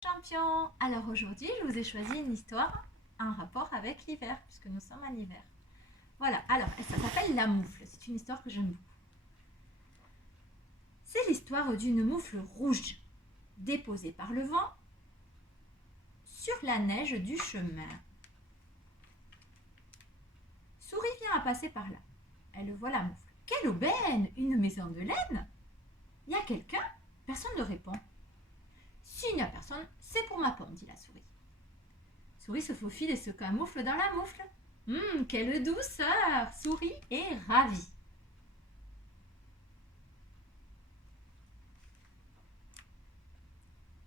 Champion. Alors aujourd'hui, je vous ai choisi une histoire en rapport avec l'hiver, puisque nous sommes en hiver. Voilà, alors ça s'appelle La Moufle. C'est une histoire que j'aime beaucoup. C'est l'histoire d'une moufle rouge déposée par le vent sur la neige du chemin. Souris vient à passer par là. Elle voit la moufle. Quelle aubaine! Une maison de laine? Y a quelqu'un? Personne ne répond. S'il n'y a personne, c'est pour ma pomme, dit la souris. Souris se faufile et se camoufle dans la moufle. Quelle douceur! Souris est ravie.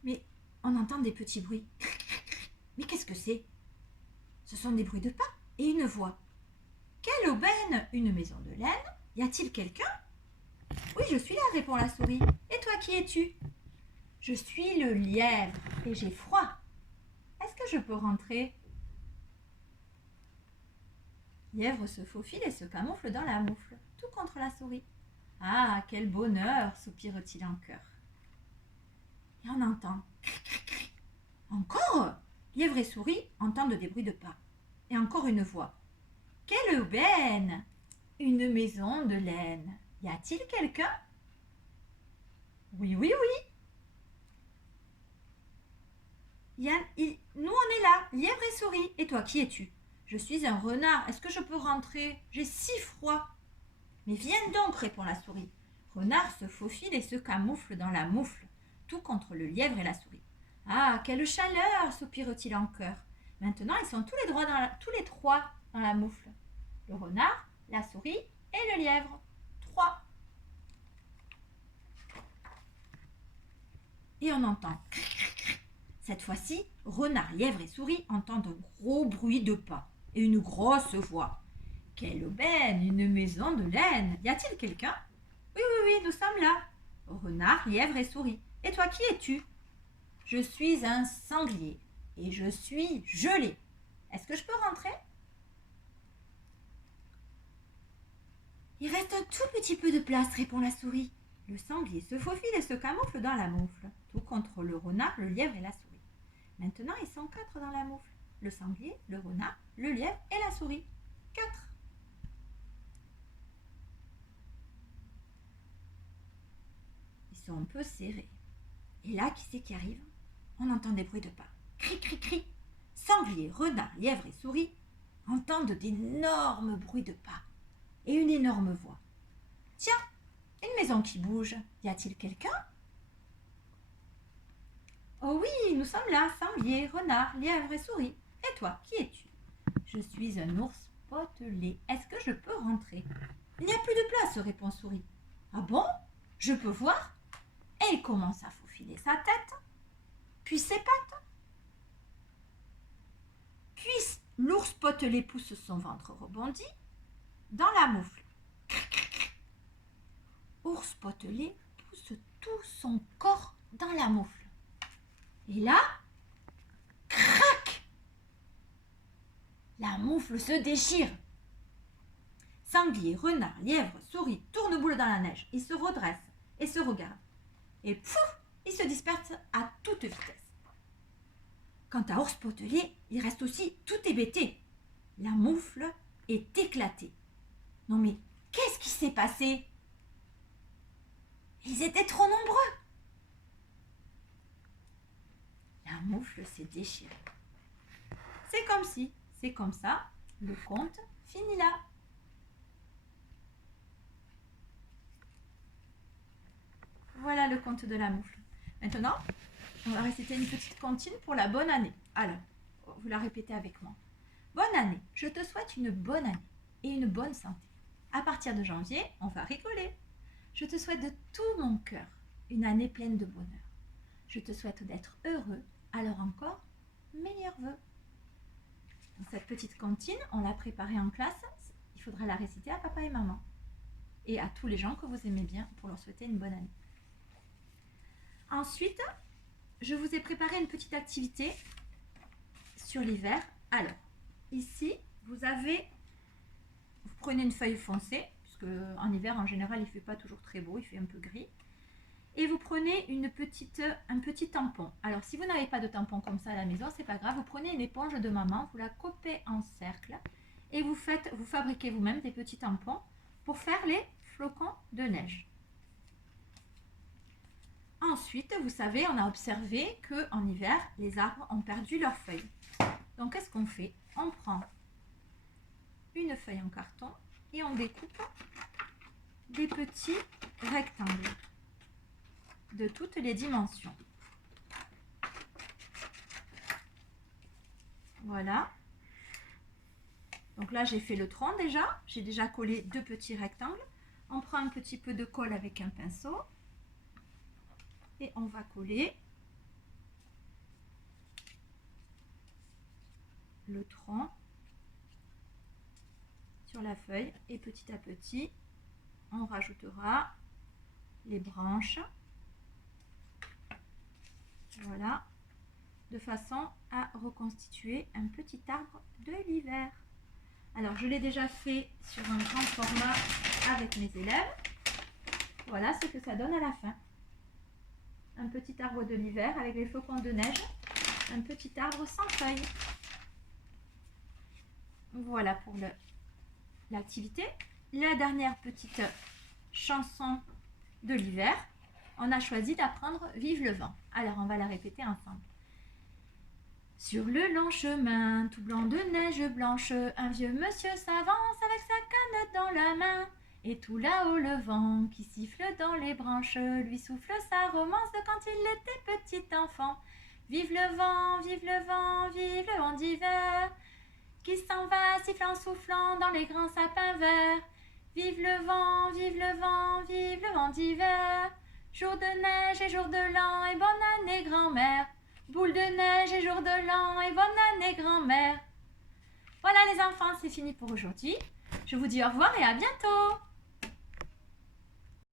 Mais on entend des petits bruits. Mais qu'est-ce que c'est? Ce sont des bruits de pas et une voix. Quelle aubaine! Une maison de laine? Y a-t-il quelqu'un? Oui, je suis là, répond la souris. Et toi, qui es-tu? Je suis le lièvre et j'ai froid. Est-ce que je peux rentrer? Lièvre se faufile et se camoufle dans la moufle, tout contre la souris. Ah, quel bonheur! Soupire-t-il en chœur. Et on entend. Encore! Lièvre et souris entendent des bruits de pas. Et encore une voix. Quelle aubaine! Une maison de laine. Y a-t-il quelqu'un? Oui, oui, oui. Nous, on est là, lièvre et souris. Et toi, qui es-tu? Je suis un renard. Est-ce que je peux rentrer? J'ai si froid. Mais viens donc, répond la souris. Renard se faufile et se camoufle dans la moufle, tout contre le lièvre et la souris. Ah, quelle chaleur! Soupire-t-il en chœur. Maintenant, ils sont tous les trois dans la moufle. Le renard, la souris et le lièvre. 3. Et on entend. Cette fois-ci, renard, lièvre et souris entendent un gros bruit de pas et une grosse voix. Quelle aubaine! Une maison de laine! Y a-t-il quelqu'un? Oui, oui, oui, nous sommes là. Renard, lièvre et souris. Et toi, qui es-tu? Je suis un sanglier et je suis gelé. Est-ce que je peux rentrer? Il reste un tout petit peu de place, répond la souris. Le sanglier se faufile et se camoufle dans la moufle, tout contre le renard, le lièvre et la souris. Maintenant, ils sont 4 dans la moufle. Le sanglier, le renard, le lièvre et la souris. 4. Ils sont un peu serrés. Et là, qui c'est qui arrive? On entend des bruits de pas. Cri, cri, cri. Sanglier, renard, lièvre et souris entendent d'énormes bruits de pas et une énorme voix. Tiens, une maison qui bouge. Y a-t-il quelqu'un? Oh oui, nous sommes là, sanglier, renard, lièvre et souris. Et toi, qui es-tu? Je suis un ours potelé. Est-ce que je peux rentrer? Il n'y a plus de place, répond souris. Ah bon? Je peux voir? Et il commence à faufiler sa tête, puis ses pattes. Puis l'ours potelé pousse son ventre rebondi dans la moufle. Ours potelé pousse tout son corps dans la moufle. Et là, crac! La moufle se déchire. Sanglier, renard, lièvre, souris tournent boule dans la neige. Ils se redressent et se regardent. Et pouf! Ils se dispersent à toute vitesse. Quant à Ours potelé, il reste aussi tout hébété. La moufle est éclatée. Non mais, qu'est-ce qui s'est passé? Ils étaient trop nombreux. La moufle s'est déchirée. C'est comme si, c'est comme ça, le conte finit là. Voilà le conte de la moufle. Maintenant, on va réciter une petite comptine pour la bonne année. Alors, vous la répétez avec moi. Bonne année, je te souhaite une bonne année et une bonne santé. À partir de janvier, on va rigoler. Je te souhaite de tout mon cœur une année pleine de bonheur. Je te souhaite d'être heureux, alors encore, meilleurs vœux. Donc, cette petite comptine, on l'a préparée en classe. Il faudra la réciter à papa et maman. Et à tous les gens que vous aimez bien pour leur souhaiter une bonne année. Ensuite, je vous ai préparé une petite activité sur l'hiver. Alors, ici, vous prenez une feuille foncée, puisque en hiver, en général, il ne fait pas toujours très beau, il fait un peu gris. et vous prenez un petit tampon. Alors si vous n'avez pas de tampon comme ça à la maison, c'est pas grave, vous prenez une éponge de maman, vous la coupez en cercle et vous fabriquez vous-même des petits tampons pour faire les flocons de neige. Ensuite, vous savez, on a observé qu'en hiver, les arbres ont perdu leurs feuilles. Donc, qu'est-ce qu'on fait? On prend une feuille en carton et on découpe des petits rectangles de toutes les dimensions. Voilà. Donc là, j'ai fait le tronc déjà. J'ai déjà collé 2 petits rectangles. On prend un petit peu de colle avec un pinceau. Et on va coller le tronc sur la feuille. Et petit à petit, on rajoutera les branches. Voilà. De façon à reconstituer un petit arbre de l'hiver. Alors, je l'ai déjà fait sur un grand format avec mes élèves. Voilà ce que ça donne à la fin. Un petit arbre de l'hiver avec les flocons de neige. Un petit arbre sans feuilles. Voilà pour l'activité. La dernière petite chanson de l'hiver, on a choisi d'apprendre « Vive le vent ». Alors, on va la répéter ensemble. Sur le long chemin, tout blanc de neige blanche, un vieux monsieur s'avance avec sa canne dans la main. Et tout là-haut le vent qui siffle dans les branches lui souffle sa romance de quand il était petit enfant. Vive le vent, vive le vent, vive le vent d'hiver qui s'en va sifflant, soufflant dans les grands sapins verts. Vive le vent, vive le vent, vive le vent d'hiver. Jour de neige et jour de l'an et bonne année grand-mère. Boule de neige et jour de l'an et bonne année grand-mère. Voilà les enfants, c'est fini pour aujourd'hui. Je vous dis au revoir et à bientôt.